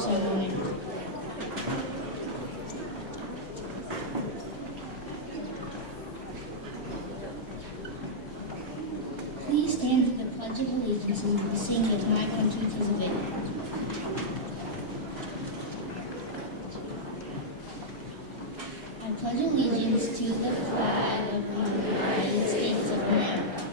ceremony. Please stand for the Pledge of Allegiance and sing "If My Country 'Tis of Thee." I pledge allegiance to the flag of the United States of America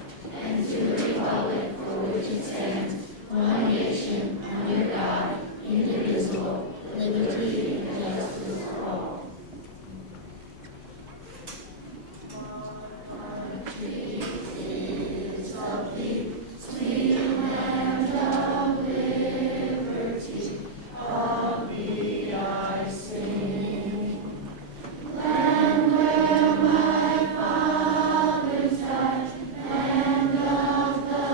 and to the republic for which it stands, one nation, under God, indivisible, liberty and justice for all. Country is of thee, sweet land of liberty, of thee I sing. Land where my fathers died, land of the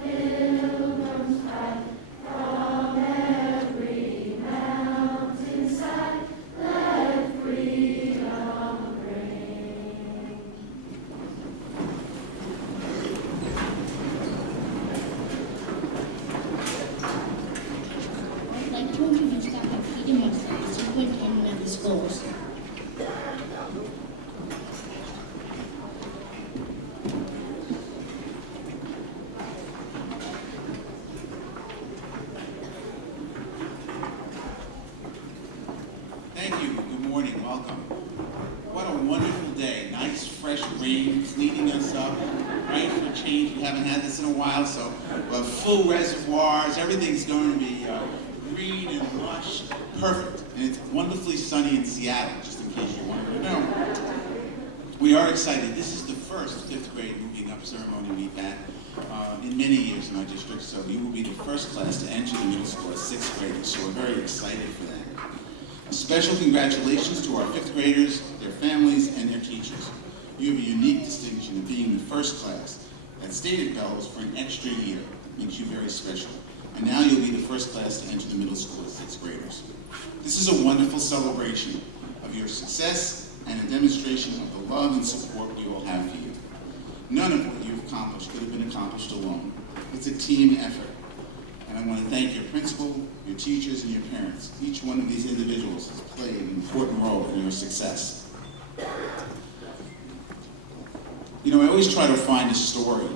pilgrims pride, from every mountainside, let freedom ring. I'd like to introduce Dr. Peter Musser, the superintendent of the schools. Thank you. Good morning. Welcome. What a wonderful day. Nice, fresh rain cleaning us up. Right? For a change. We haven't had this in a while, so we have full reservoirs. Everything's going to be green and lush. Perfect. And it's wonderfully sunny in Seattle, just in case you wanted to know. We are excited. This is the first fifth grade moving up ceremony we've had in many years in our district, so you will be the first class to enter the middle school as sixth graders, so we're very excited for that. A special congratulations to our fifth graders, their families, and their teachers. You have a unique distinction of being the first class that stayed at Bellows for an extra year. Makes you very special. And now you'll be the first class to enter the middle school as sixth graders. This is a wonderful celebration of your success and a demonstration of the love and support we all have for you. None of what you've accomplished could have been accomplished alone. It's a team effort. And I want to thank your principal, your teachers, and your parents. Each one of these individuals has played an important role in your success. You know, I always try to find a story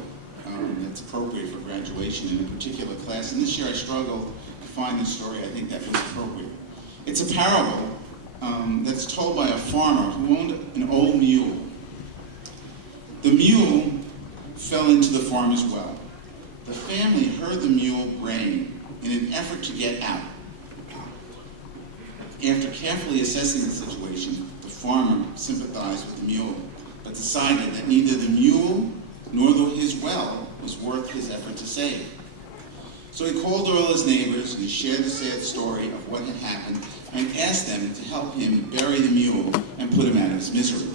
that's appropriate for graduation in a particular class, and this year I struggled to find the story I think that was appropriate. It's a parable that's told by a farmer who owned an old mule. The mule fell into the farmer's well. The family heard the mule braying in an effort to get out. After carefully assessing the situation, the farmer sympathized with the mule, but decided that neither the mule nor his well was worth his effort to save. So he called all his neighbors and he shared the sad story of what had happened and asked them to help him bury the mule and put him out of his misery.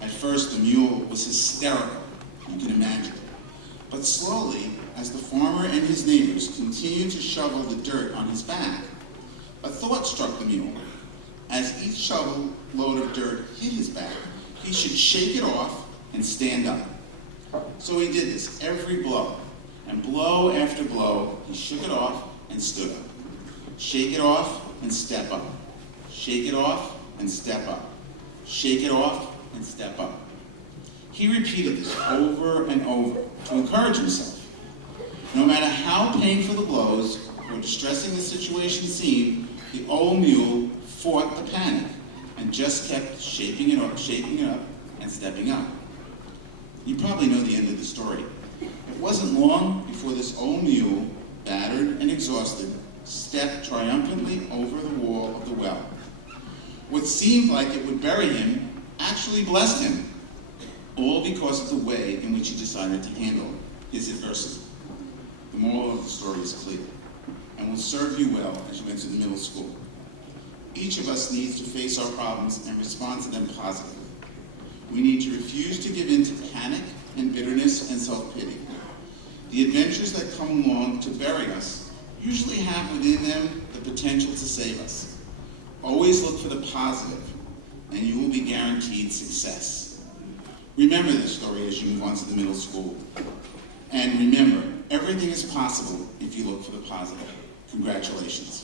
At first, the mule was hysterical, you can imagine. But slowly, as the farmer and his neighbors continued to shovel the dirt on his back, a thought struck the mule. As each shovel load of dirt hit his back, he should shake it off and stand up. So he did this every blow, and blow after blow, he shook it off and stood up. Shake it off and step up. Shake it off and step up. Shake it off and step up. He repeated this over and over to encourage himself. No matter how painful the blows or distressing the situation seemed, the old mule fought the panic and just kept shaking it up, and stepping up. You probably know the end of the story. It wasn't long before this old mule, battered and exhausted, stepped triumphantly over the wall of the well. What seemed like it would bury him actually blessed him, all because of the way in which he decided to handle his adversity. The moral of the story is clear and will serve you well as you enter the middle school. Each of us needs to face our problems and respond to them positively. We need to refuse to give in to panic and bitterness and self-pity. The adventures that come along to bury us usually have within them the potential to save us. Always look for the positive, and you will be guaranteed success. Remember this story as you move on to the middle school. And remember, everything is possible if you look for the positive. Congratulations.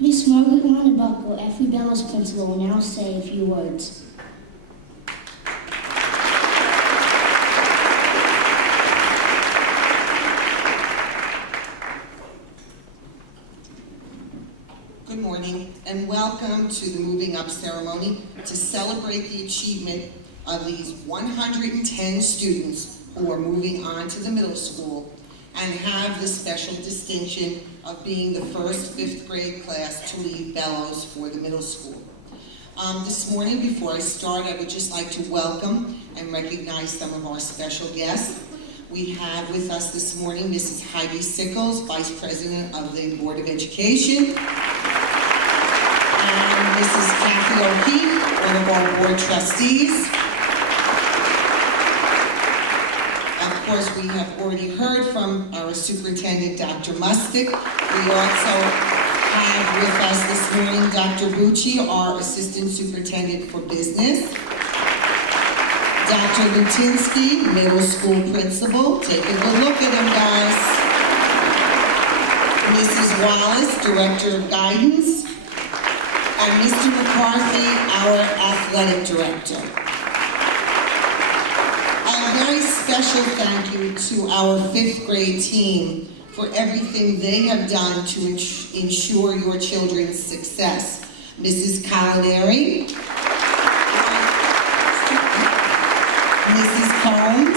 Miss Margaret Montebucco, Effie Bellows principal, will now say a few words. Good morning and welcome to the Moving Up ceremony to celebrate the achievement of these 110 students who are moving on to the middle school and have the special distinction of being the first 5th grade class to leave Bellows for the middle school. This morning, before I start, I would just like to welcome and recognize some of our special guests. We have with us this morning Mrs. Heidi Sickles, Vice President of the Board of Education, and Mrs. Kathy O'Keefe, one of our board trustees. Of course, we have already heard from our superintendent, Dr. Mustick. We also have with us this morning Dr. Bucci, our assistant superintendent for business. Dr. Lutinsky, middle school principal. Take a good look at him, guys. Mrs. Wallace, director of guidance. And Mr. McCarthy, our athletic director. A very special thank you to our 5th grade team for everything they have done to ensure your children's success. Mrs. Calinari, Mrs. Combs,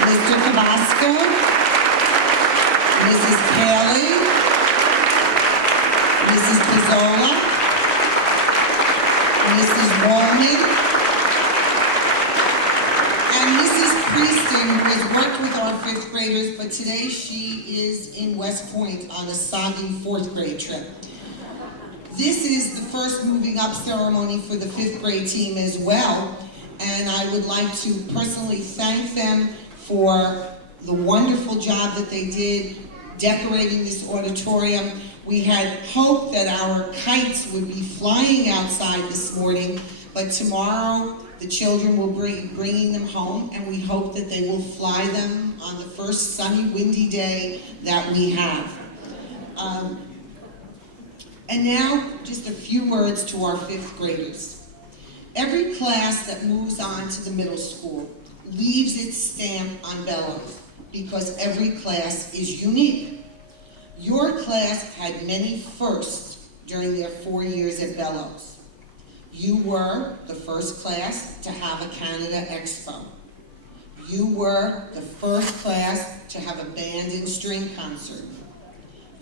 Mr. Tabasco, Mrs. Paley, Mrs. Pizzola, Mrs. Wallman, and Mrs. Prieston, who has worked with our 5th graders, but today she is in West Point on a soggy 4th grade trip. This is the first moving up ceremony for the 5th grade team as well, and I would like to personally thank them for the wonderful job that they did decorating this auditorium. We had hoped that our kites would be flying outside this morning, but tomorrow the children will be bringing them home, and we hope that they will fly them on the first sunny, windy day that we have. And now, just a few words to our 5th graders. Every class that moves on to the middle school leaves its stamp on Bellows because every class is unique. Your class had many firsts during their 4 years at Bellows. You were the first class to have a Canada Expo. You were the first class to have a band and string concert.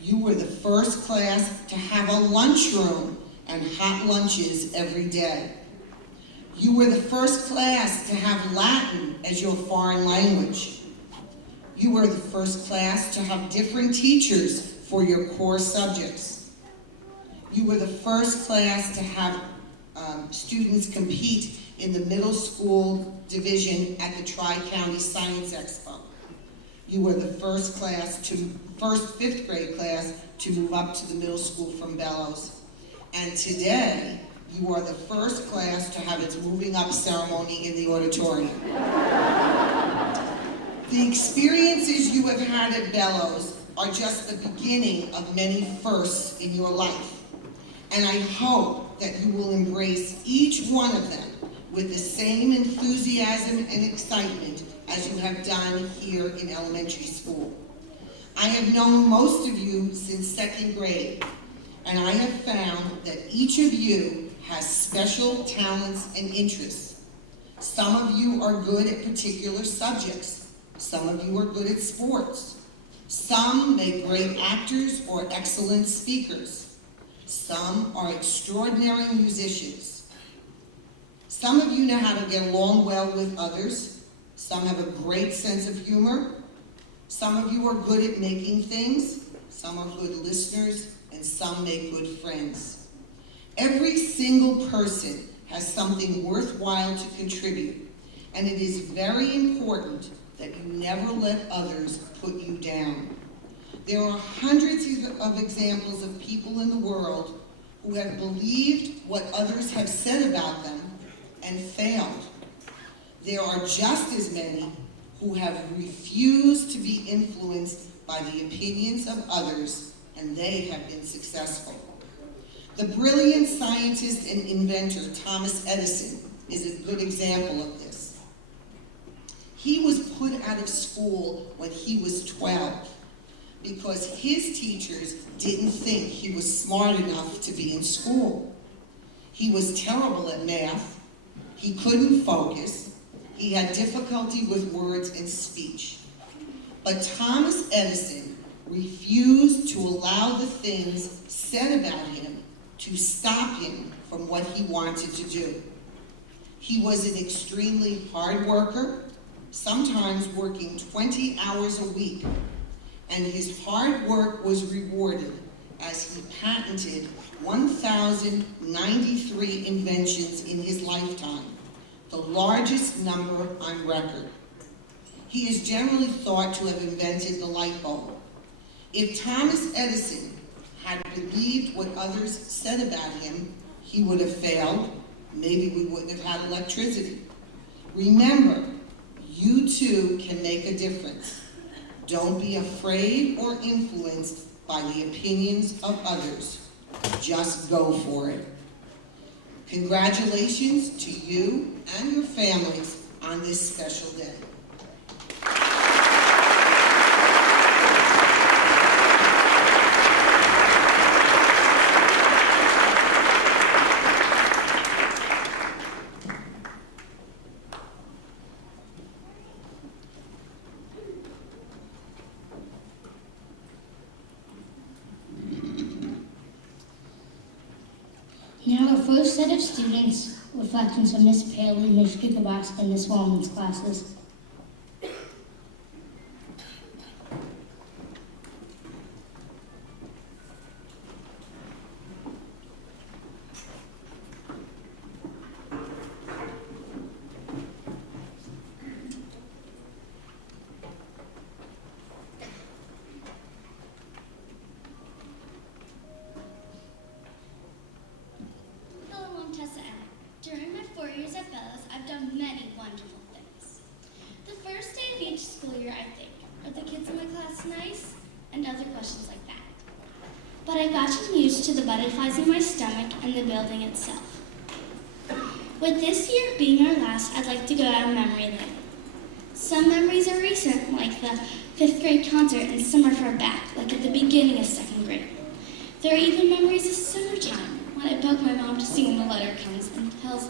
You were the first class to have a lunchroom and hot lunches every day. You were the first class to have Latin as your foreign language. You were the first class to have different teachers for your core subjects. You were the first class to have students compete in the middle school division at the Tri-County Science Expo. You were the first 5th grade class to move up to the middle school from Bellows. And today, you are the first class to have its moving up ceremony in the auditorium. The experiences you have had at Bellows are just the beginning of many firsts in your life. And I hope that you will embrace each one of them with the same enthusiasm and excitement as you have done here in elementary school. I have known most of you since 2nd grade, and I have found that each of you has special talents and interests. Some of you are good at particular subjects. Some of you are good at sports. Some make great actors or excellent speakers. Some are extraordinary musicians. Some of you know how to get along well with others. Some have a great sense of humor. Some of you are good at making things. Some are good listeners, and some make good friends. Every single person has something worthwhile to contribute, and it is very important that you never let others put you down. There are hundreds of examples of people in the world who have believed what others have said about them and failed. There are just as many who have refused to be influenced by the opinions of others and they have been successful. The brilliant scientist and inventor Thomas Edison is a good example of this. He was put out of school when he was 12 because his teachers didn't think he was smart enough to be in school. He was terrible at math, he couldn't focus, he had difficulty with words and speech. But Thomas Edison refused to allow the things said about him to stop him from what he wanted to do. He was an extremely hard worker, sometimes working 20 hours a week, and his hard work was rewarded as he patented 1,093 inventions in his lifetime, the largest number on record. He is generally thought to have invented the light bulb. If Thomas Edison had believed what others said about him, he would have failed. Maybe we wouldn't have had electricity. Remember, you too can make a difference. Don't be afraid or influenced by the opinions of others. Just go for it. Congratulations to you and your families on this special day. Now the first set of students, reflections of Miss Paley, Miss Kickerbox, and Miss Wallman's classes. During my 4 years at Bellows, I've done many wonderful things. The first day of each school year, I think, are the kids in my class nice? And other questions like that. But I've gotten used to the butterflies in my stomach and the building itself. With this year being our last, I'd like to go down memory lane. Some memories are recent, like the 5th grade concert, and some are far back, like at the beginning of 2nd grade. There are even memories of summertime, when I bug my mom to see when the letter comes and tells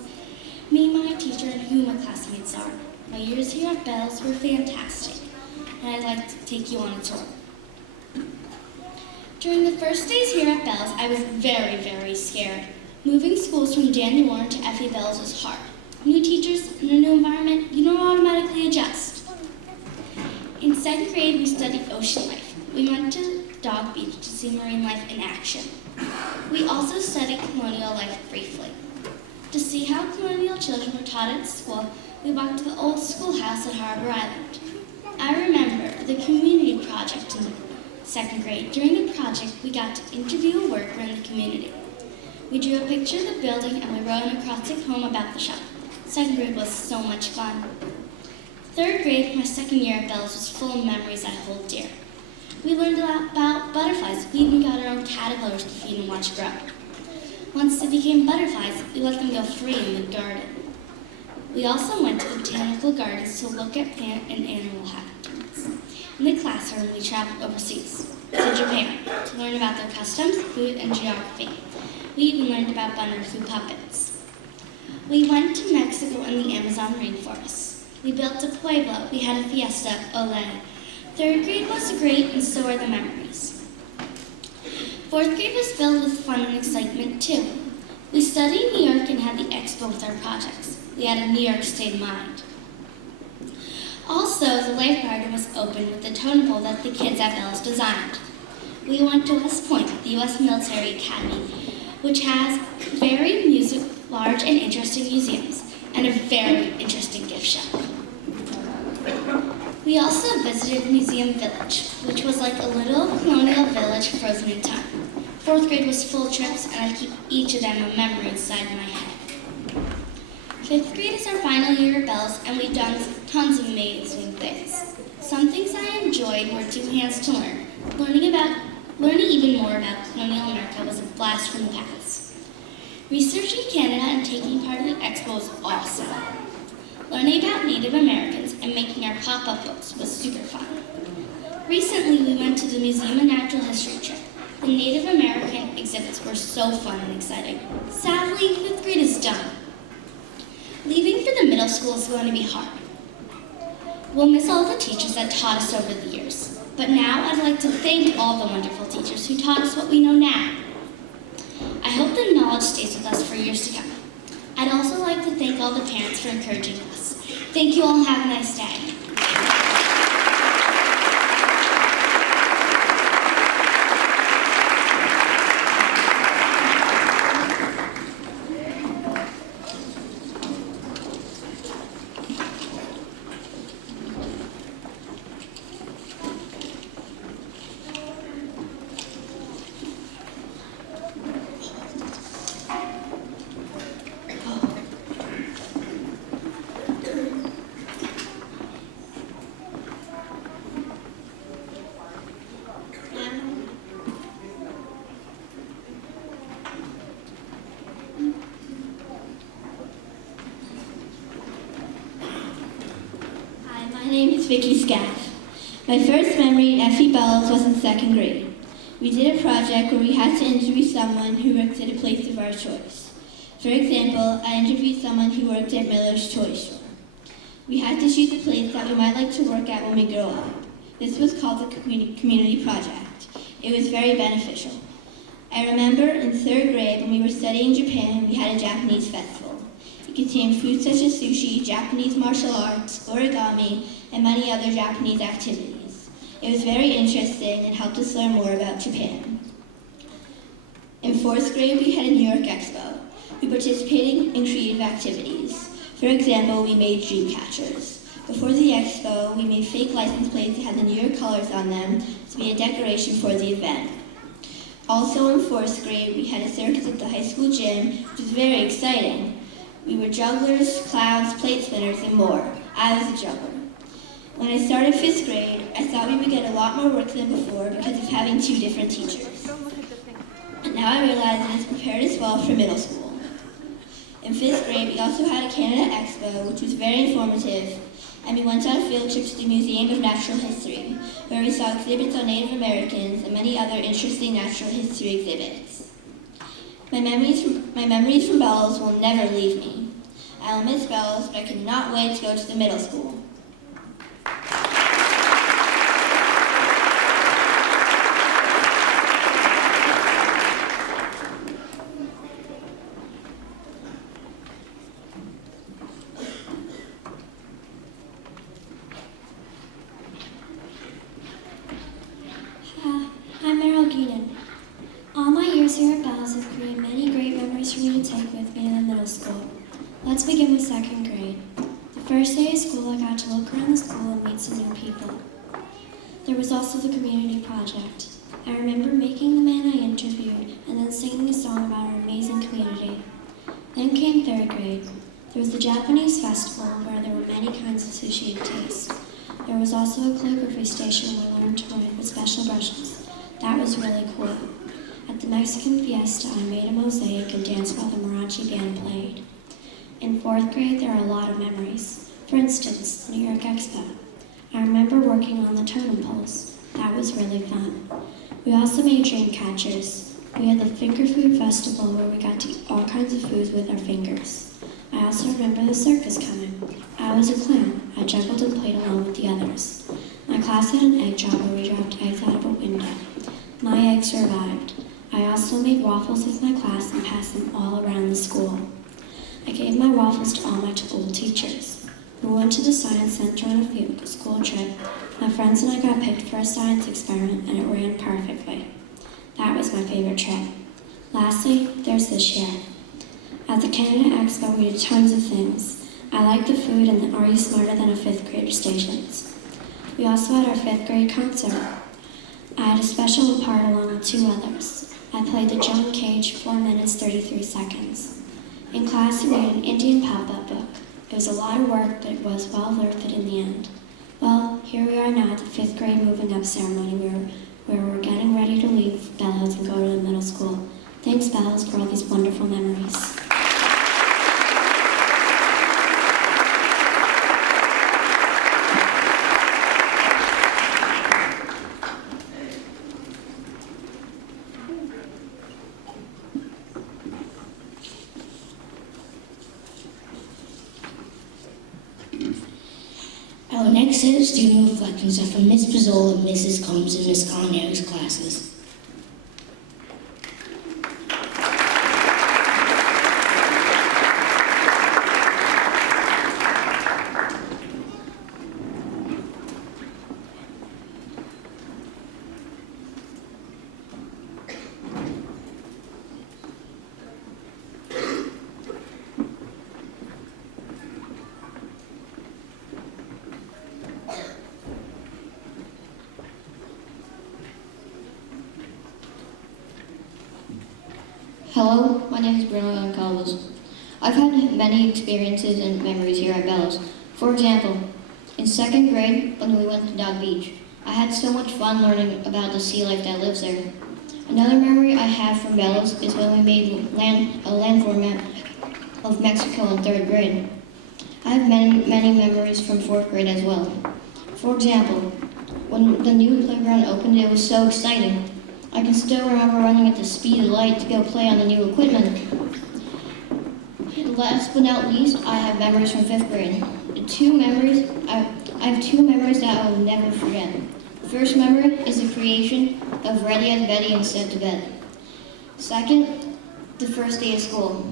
me my teacher and who my classmates are. My years here at Bellows were fantastic, and I'd like to take you on a tour. During the first days here at Bellows, I was very, very scared. Moving schools from Daniel Warren to Effie Bellows was hard. New teachers in a new environment, you don't automatically adjust. In 2nd grade, we studied ocean life. We went to Dog Beach to see marine life in action. We also studied colonial life briefly. To see how colonial children were taught at school, we walked to the old schoolhouse at Harbor Island. I remember the community project in 2nd grade. During the project, we got to interview a worker in the community. We drew a picture of the building and we wrote an acrostic home about the shop. 2nd grade was so much fun. 3rd grade, my 2nd year at Bellows, was full of memories I hold dear. We learned about butterflies. We even got our own caterpillars to feed and watch grow. Once they became butterflies, we let them go free in the garden. We also went to the botanical gardens to look at plant and animal habitats. In the classroom, we traveled overseas, to Japan, to learn about their customs, food, and geography. We even learned about butter through puppets. We went to Mexico and the Amazon rainforest. We built a pueblo. We had a fiesta, ole. 3rd grade was great, and so are the memories. 4th grade was filled with fun and excitement, too. We studied in New York and had the expo with our projects. We had a New York State of mind. Also, the life garden was open with the totem pole that the kids at Bellows designed. We went to West Point, the U.S. Military Academy, which has very large and interesting museums, and a very interesting gift shop. We also visited Museum Village, which was like a little colonial village frozen in time. 4th grade was full trips, and I keep each of them a memory inside my head. 5th grade is our final year at Bellows, and we've done tons of amazing things. Some things I enjoyed were 2 hands to learn, learning about Learning even more about colonial America was a blast from the past. Researching Canada and taking part in the expo was awesome. Learning about Native Americans and making our pop-up books was super fun. Recently, we went to the Museum of Natural History trip. The Native American exhibits were so fun and exciting. Sadly, 5th grade is done. Leaving for the middle school is going to be hard. We'll miss all the teachers that taught us over the years. But now I'd like to thank all the wonderful teachers who taught us what we know now. I hope the knowledge stays with us for years to come. I'd also like to thank all the parents for encouraging us. Thank you all and have a nice day. My name is Vicky Scaff. My first memory at Bellows was in 2nd grade. We did a project where we had to interview someone who worked at a place of our choice. For example, I interviewed someone who worked at Miller's Toy Store. We had to choose a place that we might like to work at when we grow up. This was called the community project. It was very beneficial. I remember in 3rd grade when we were studying Japan, we had a Japanese festival. It contained food such as sushi, Japanese martial arts, origami, and many other Japanese activities. It was very interesting and helped us learn more about Japan. In 4th grade, we had a New York Expo. We participated in creative activities. For example, we made dream catchers. Before the expo, we made fake license plates that had the New York colors on them to be a decoration for the event. Also in 4th grade, we had a circus at the high school gym, which was very exciting. We were jugglers, clowns, plate spinners, and more. I was a juggler. When I started 5th grade, I thought we would get a lot more work than before because of having 2 different teachers. And now I realize it has prepared us well for middle school. In 5th grade, we also had a Canada Expo, which was very informative, and we went on a field trip to the Museum of Natural History, where we saw exhibits on Native Americans and many other interesting natural history exhibits. My memories from Bellows will never leave me. I will miss Bellows, but I cannot wait to go to the middle school. All my years here at Bellows have created many great memories for me to take with me in the middle school. Let's begin with 2nd grade. The first day of school, I got to look around the school and meet some new people. There was also the community project. I remember making the man I interviewed and then singing a song about our amazing community. Then came 3rd grade. There was the Japanese festival where there were many kinds of sushi to taste. There was also a calligraphy station where I learned to write with special brushes. That was really cool. At the Mexican fiesta, I made a mosaic and danced while the mariachi band played. In 4th grade, there are a lot of memories. For instance, the New York Expo. I remember working on the totem poles. That was really fun. We also made dream catchers. We had the Finger Food Festival where we got to eat all kinds of foods with our fingers. I also remember the circus coming. I was a clown. I juggled and played along with the others. My class had an egg drop where we dropped eggs out of a window. My egg survived. I also made waffles with my class and passed them all around the school. I gave my waffles to all my old teachers. We went to the science center on a school trip. My friends and I got picked for a science experiment and it ran perfectly. That was my favorite trip. Lastly, there's this year. At the Canada Expo, we did tons of things. I liked the food and the Are You Smarter Than a 5th Grader stations. We also had our 5th grade concert. I had a special part along with 2 others. I played the John Cage 4 minutes 33 seconds. In class, we made an Indian pop-up book. It was a lot of work, but it was well worth it in the end. Well, here we are now at the 5th grade moving up ceremony where where we're getting ready to leave Bellows and go to the middle school. Thanks, Bellows, for all these wonderful memories. Our next set of student reflections are from Ms. Pizzola, Mrs. Combs, and Ms. Conner's classes. Hello, my name is Bruno Goncalves. I've had many experiences and memories here at Bellows. For example, in second grade, when we went to Dog Beach, I had so much fun learning about the sea life that lives there. Another memory I have from Bellows is when we made a landform map of Mexico in third grade. I have many memories from fourth grade as well. For example, when the new playground opened, it was so exciting. I can still remember running at the speed of light to go play on the new equipment. Last but not least, I have memories from fifth grade. I have two memories that I will never forget. The first memory is the creation of Ready as Betty and Set to Bed. Second, the first day of school.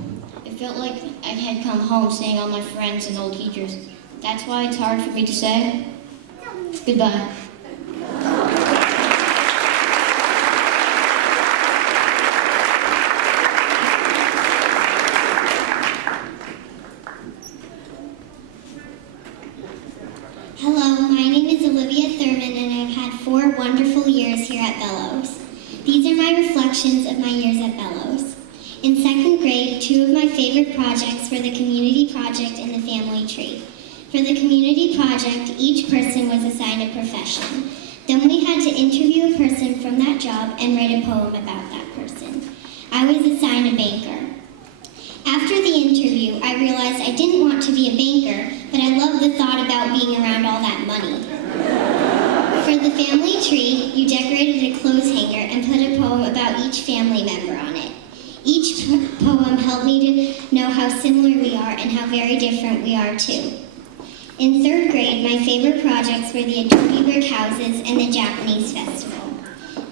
It felt like I had come home seeing all my friends and old teachers. That's why it's hard for me to say goodbye. Hello, my name is Olivia Thurman and I've had 4 wonderful years here at Bellows. These are my reflections of my years at Bellows. In second grade, 2 of my favorite projects were the community project and the family tree. For the community project, each person was assigned a profession. Then we had to interview a person from that job and write a poem about that person. I was assigned a banker. After the interview, I realized I didn't want to be a banker, but I loved the thought about being around all that money. For the family tree, you decorated a clothes hanger and put a poem about each family member on it. Each poem helped me to know how similar we are and how very different we are too. In third grade, my favorite projects were the adobe brick houses and the Japanese festival.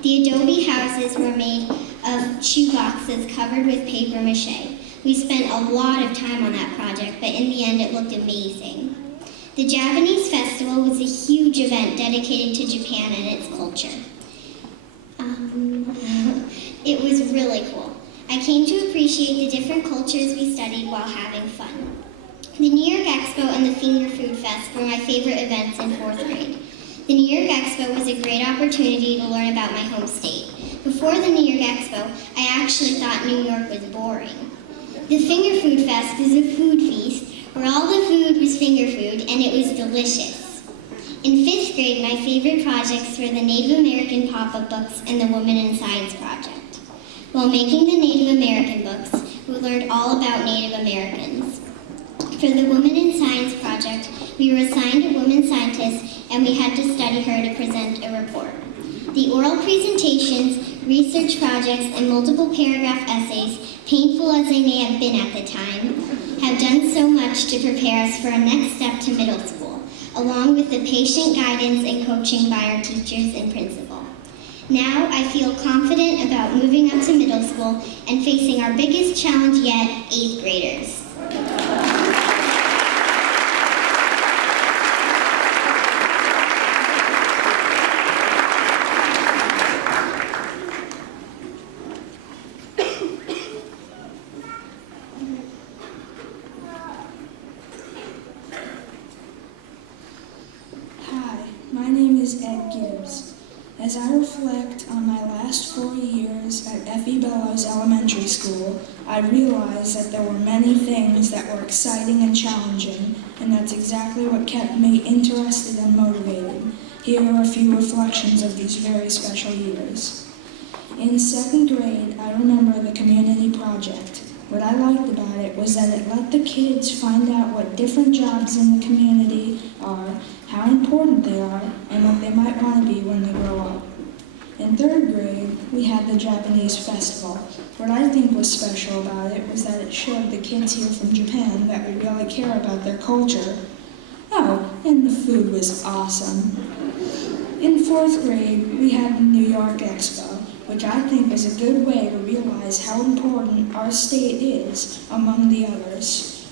The adobe houses were made of shoe boxes covered with paper mache. We spent a lot of time on that project, but in the end it looked amazing. The Japanese festival was a huge event dedicated to Japan and its culture. It was really cool. I came to appreciate the different cultures we studied while having fun. The New York Expo and the Finger Food Fest were my favorite events in fourth grade. The New York Expo was a great opportunity to learn about my home state. Before the New York Expo, I actually thought New York was boring. The Finger Food Fest was a food feast where all the food was finger food and it was delicious. In fifth grade, my favorite projects were the Native American pop-up books and the Women in Science project. While making the Native American books, we learned all about Native Americans. For the Women in Science project, we were assigned a woman scientist and we had to study her to present a report. The oral presentations, research projects, and multiple paragraph essays, painful as they may have been at the time, have done so much to prepare us for our next step to middle school, along with the patient guidance and coaching by our teachers and principal. Now I feel confident about moving up to middle school and facing our biggest challenge yet, 8th graders. My name is Ed Gibbs. As I reflect on my last 4 years at F.E. Bellows Elementary School, I realize that there were many things that were exciting and challenging, and that's exactly what kept me interested and motivated. Here are a few reflections of these very special years. In second grade, I remember the community project. What I liked about it was that it let the kids find out what different jobs in the community are, how important they are, and what they might want to be when they grow up. In third grade, we had the Japanese festival. What I think was special about it was that it showed the kids here from Japan that we really care about their culture. Oh, and the food was awesome. In fourth grade, we had the New York Expo, which I think was a good way to realize how important our state is among the others.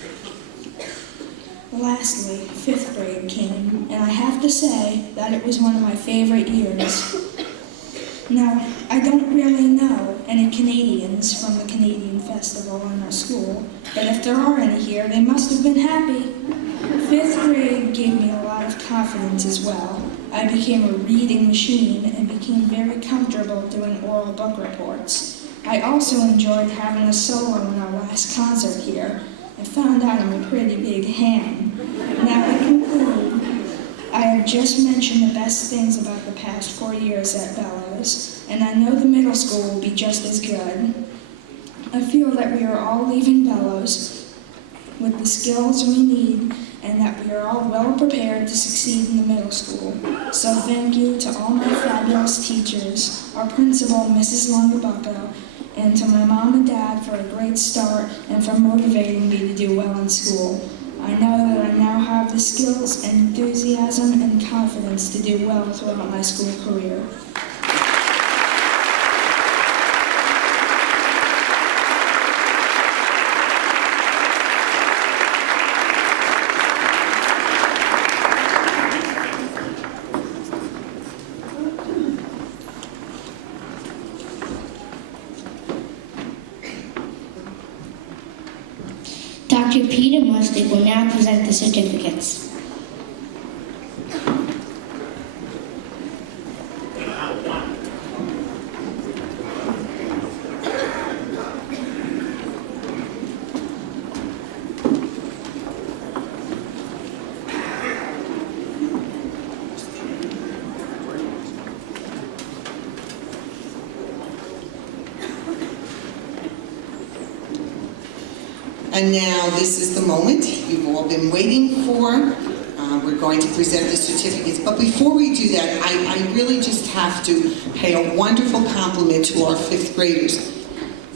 Lastly, fifth grade came, and I have to say that it was one of my favorite years. Now, I don't really know any Canadians from the Canadian Festival in our school, but if there are any here, they must have been happy. Fifth grade gave me a lot of confidence as well. I became a reading machine and became very comfortable doing oral book reports. I also enjoyed having a solo in our last concert here. I found out I'm a pretty big ham. Now to conclude, I have just mentioned the best things about the past 4 years at Bellows, and I know the middle school will be just as good. I feel that we are all leaving Bellows with the skills we need and that we are all well prepared to succeed in the middle school. So thank you to all my fabulous teachers, our principal, Mrs. Longabucco, and to my mom and dad for a great start and for motivating me to do well in school. I know that I now have the skills and enthusiasm and confidence to do well throughout my school career. Dr. Peter Mustig will now present the certificates. And now this is the moment you've all been waiting for. We're going to present the certificates. But before we do that, I really just have to pay a wonderful compliment to our fifth graders.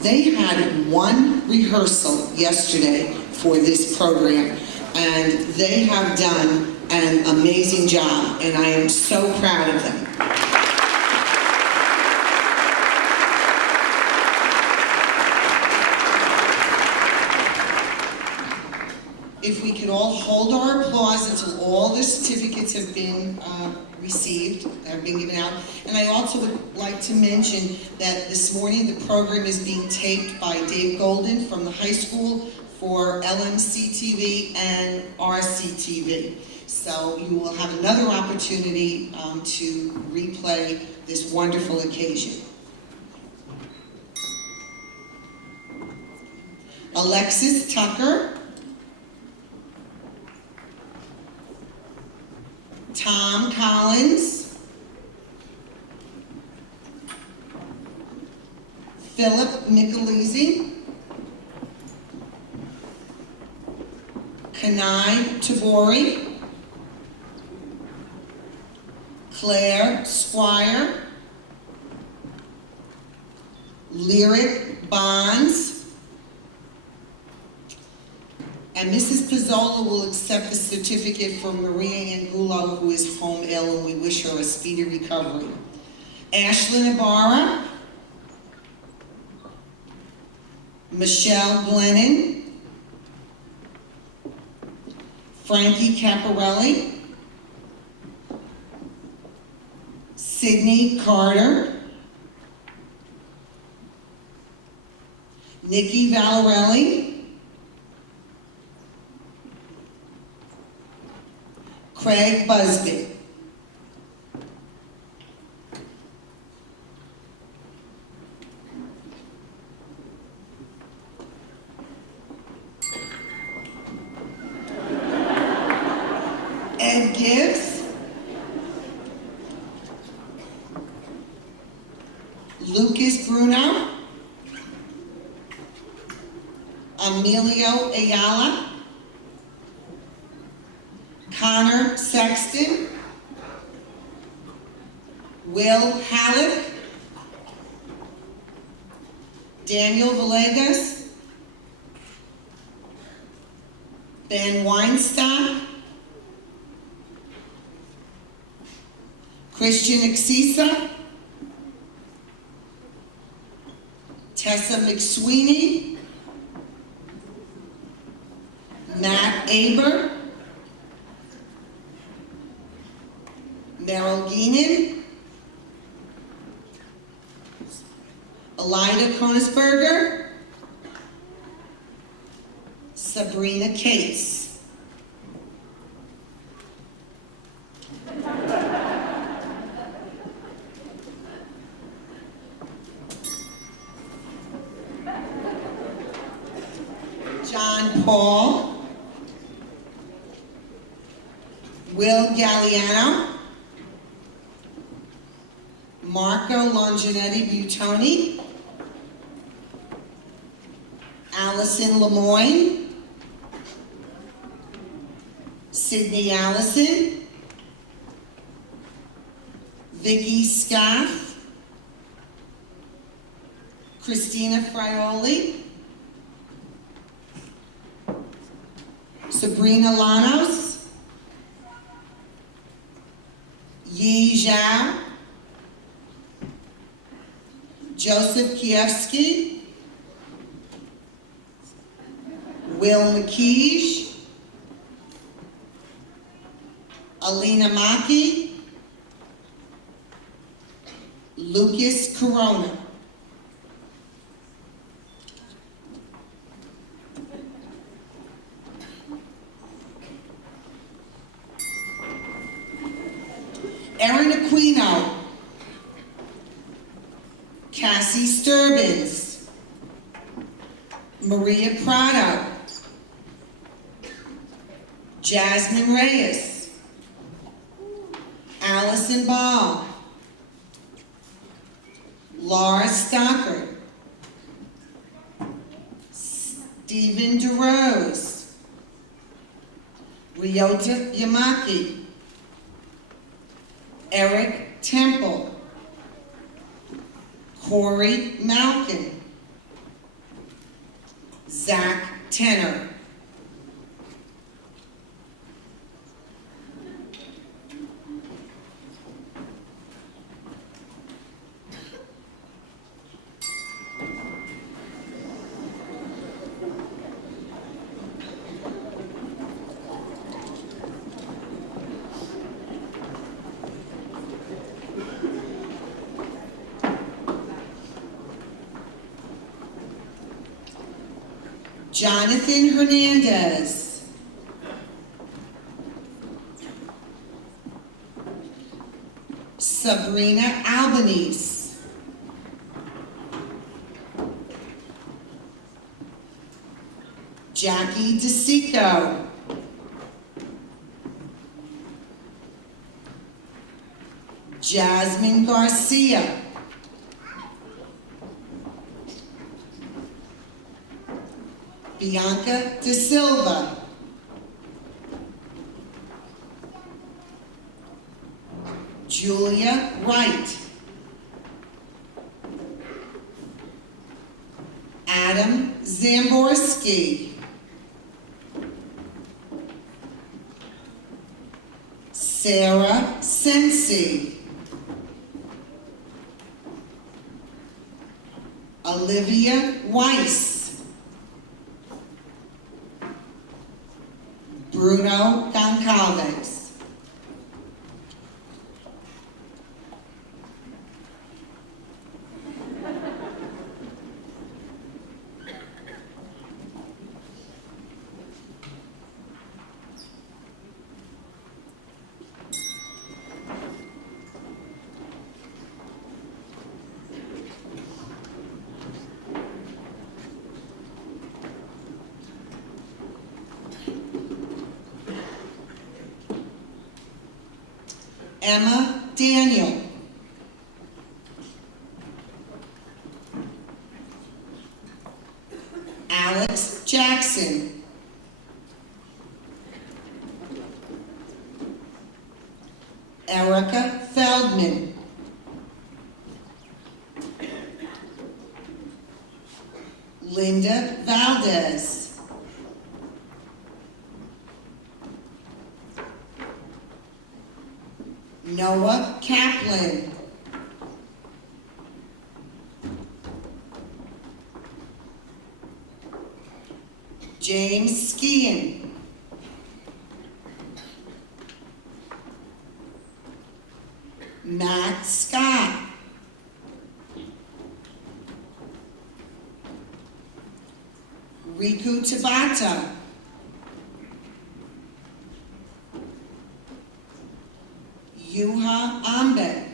They had one rehearsal yesterday for this program, and they have done an amazing job, and I am so proud of them. If we could all hold our applause until all the certificates have been received, have been given out. And I also would like to mention that this morning the program is being taped by Dave Golden from the high school for LMC-TV and RC-TV. So you will have another opportunity to replay this wonderful occasion. Alexis Tucker, Tom Collins, Philip Nicholisi, Kanai Tabori, Claire Squire, Lyric Bonds, and Mrs. Pizzola will accept the certificate from Maria Angulo, who is home ill, and we wish her a speedy recovery. Ashlyn Ibarra, Michelle Glennon, Frankie Caparelli, Sydney Carter, Nikki Valarelli, Craig Busby. Ed Gibbs, Emilio Ayala, Connor Sexton, Will Halleck, Daniel Villegas, Ben Weinstock, Christian Exisa, Tessa McSweeney, Matt Aber, Meryl Geenan, Elida Konisberger, Sabrina Cates. John Paul, Will Galliano, Marco Longinetti Butoni, Allison Lemoyne, Sydney Allison, Vicky Scaff, Christina Frioli, Sabrina Lanos, Yi Zhao, Joseph Kievsky, Will McKeege, Alina Maki, Lucas Corona. Erin Aquino, Cassie Sturbins, Maria Prado, Jasmine Reyes, Allison Ball, Laura Stocker, Stephen DeRose, Ryota Yamaki, Eric Temple, Corey Malkin, Zach Tenner. Jonathan Hernandez, Sabrina Albanese, Jackie DeSico, Jasmine Garcia, Bianca De Silva, Julia Wright, Adam Zamborski, Sarah Sensi, Olivia Weiss, Bruno Goncalves. Emma Daniel, Alex Jackson. Erica Feldman. Linda Valdez. Noah Kaplan. James Skian. Matt Scott. Riku Tabata. Yuha Ambe.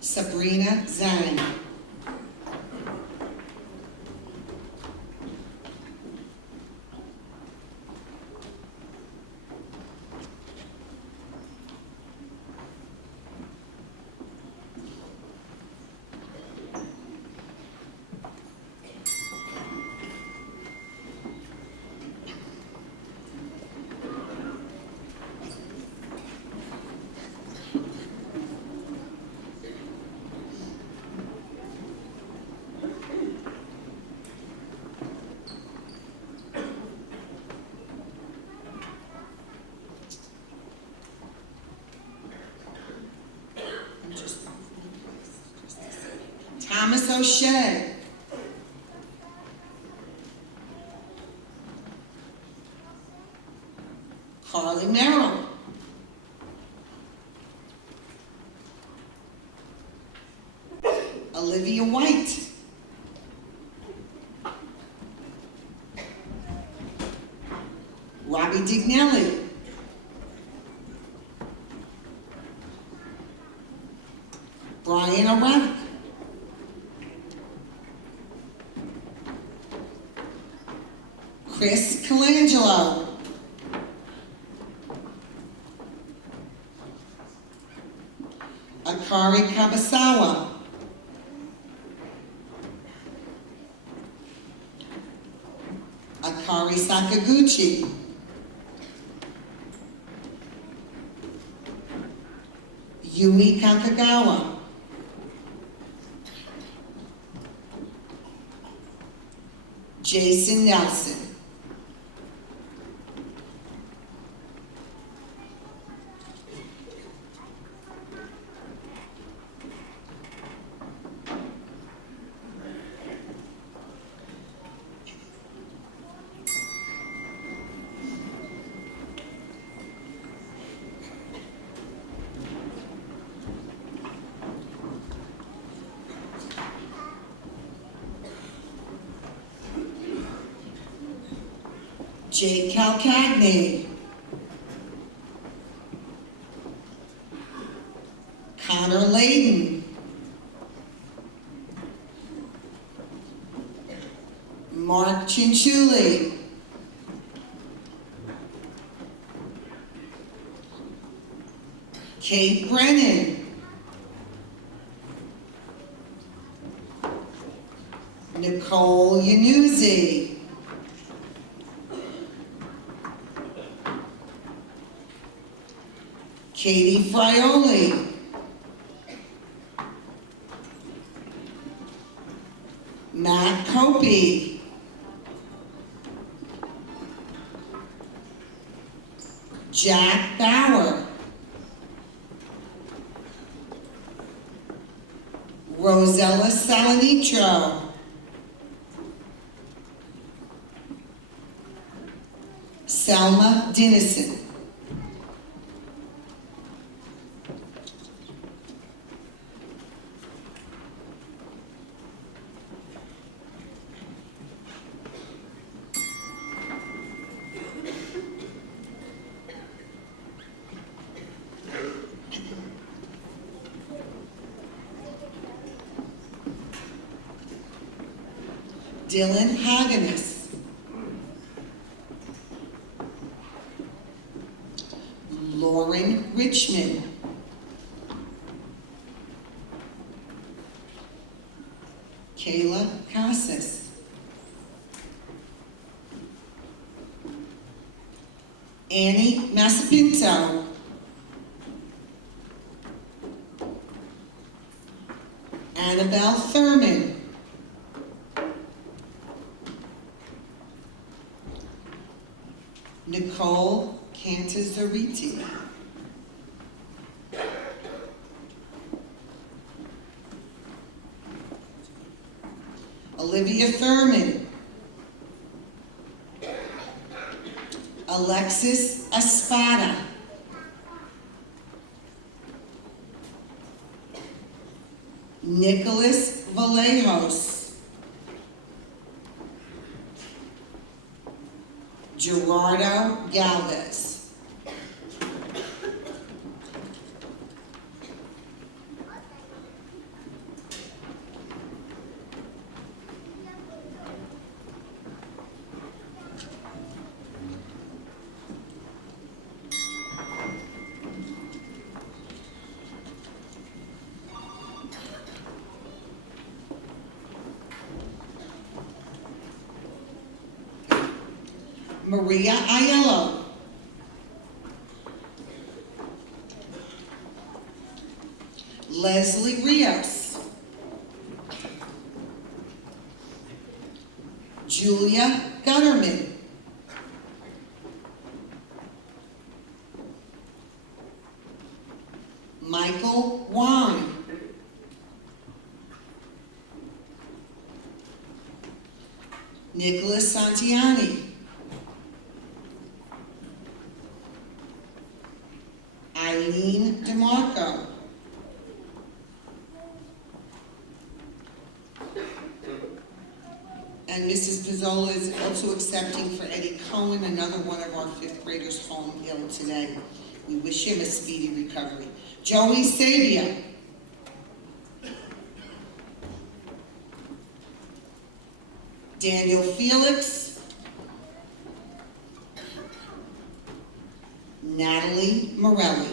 Sabrina Zhang. Thomas O'Shea. Carly Merrill. Olivia White. Robbie Dignelli. Brian O'Rourke. Chris Colangelo. Akari Kabasawa. Akari Sakaguchi. Yumi Kakagawa. Jason Nelson. Jake Calcagney. Connor Layden. Mark Chinchuli. Kate Brennan. Nicole Yanuzzi. Katie Frioli. Matt Copey. Jack Bauer. Rosella Salanitro. Selma Dennison. Dylan Hagenis. Lauren Richmond. Kayla Casas. Annie Massapinto. Annabelle Thurman. Nicole Cantazariti. Olivia Thurman. Alexis Espada. Nicholas Vallejos. Gerardo Galvez. Maria Aiello. Leslie Rios. Julia Gutterman. Michael Wong. Nicholas Santiani. Eileen DeMarco. And Mrs. Pizzola is also accepting for Eddie Cohen, another one of our fifth graders home ill today. We wish him a speedy recovery. Joey Sabia. Daniel Felix. Natalie Morelli.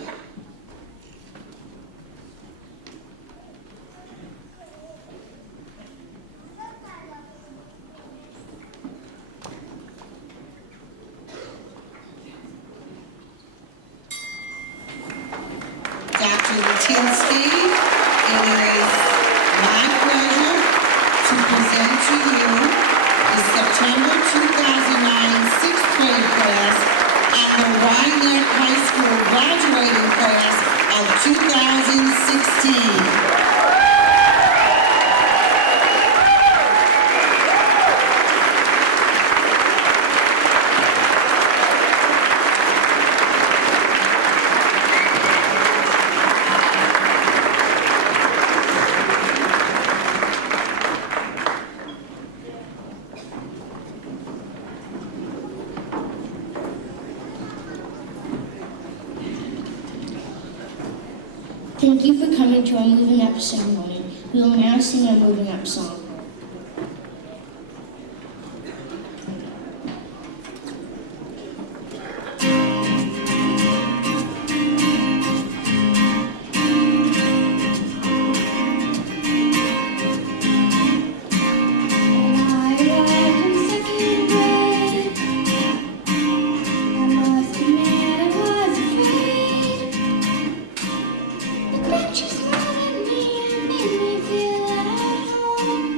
Dr. Latinsky, it is my pleasure to present to you the September 2009 sixth grade class at the Rye Neck High School graduating class of 2016. Thank you for coming to our moving up ceremony. We will now sing our moving up song. Just smiled at me and made me feel at home.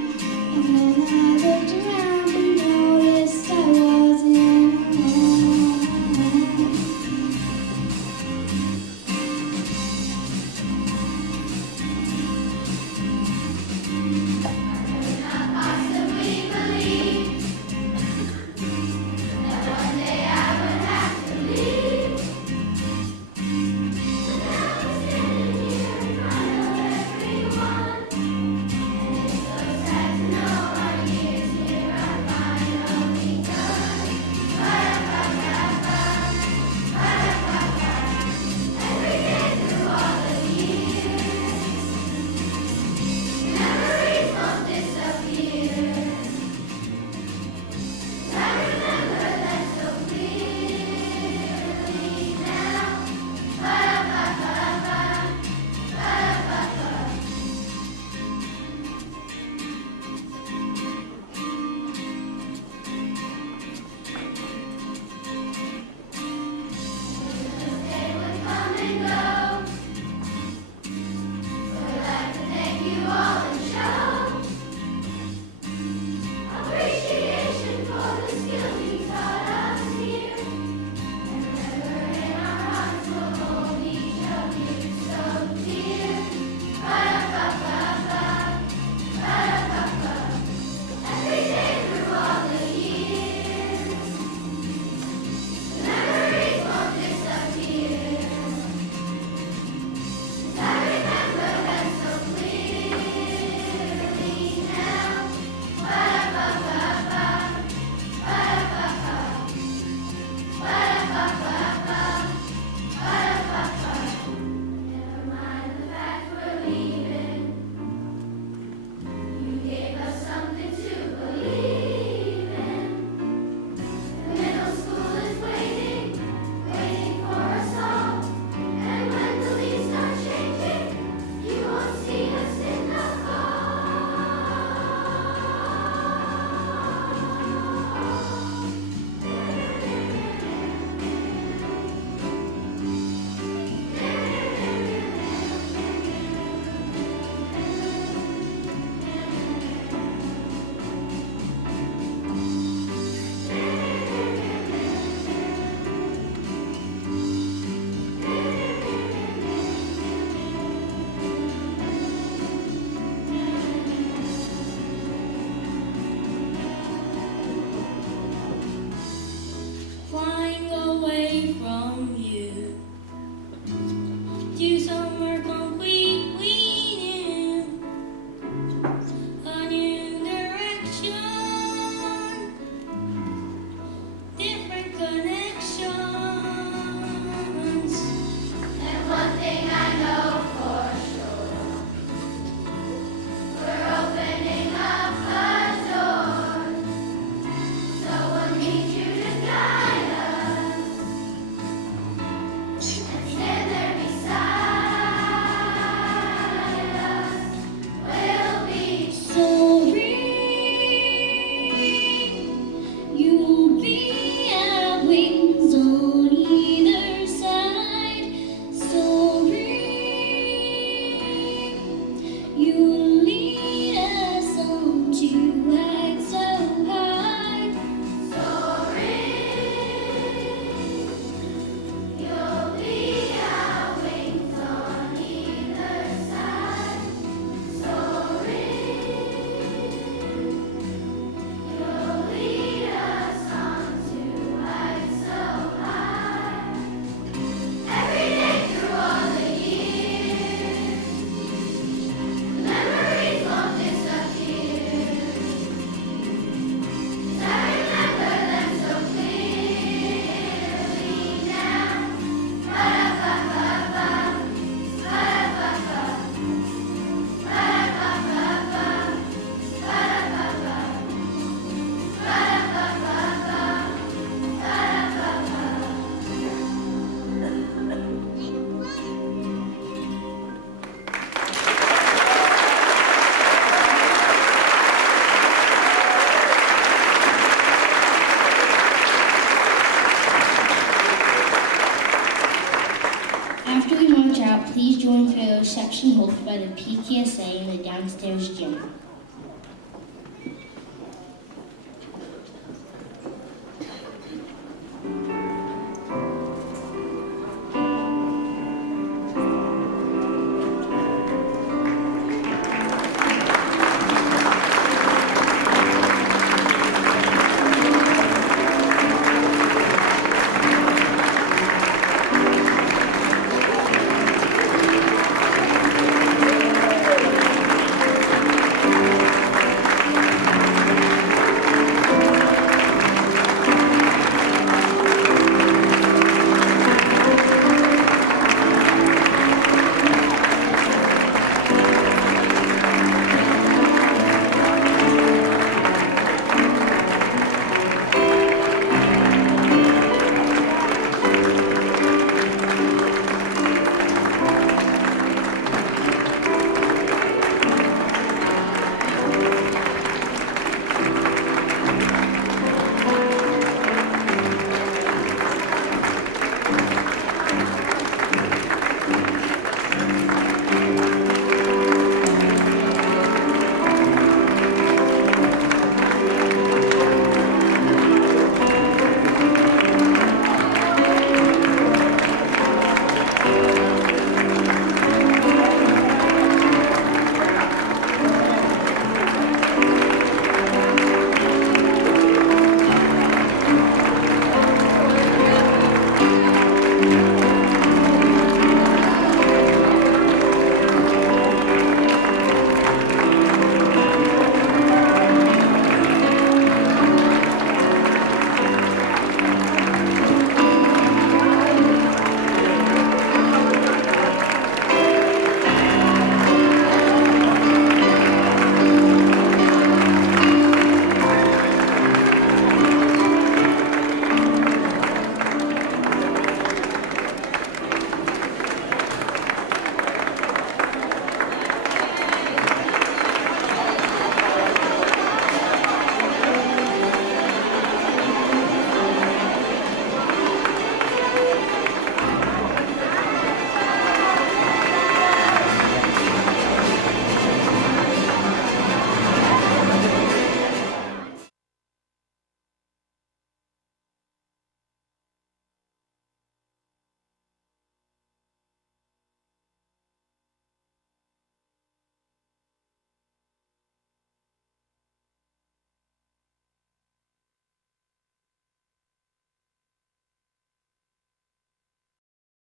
session hosted by the PTSA in the downstairs gym.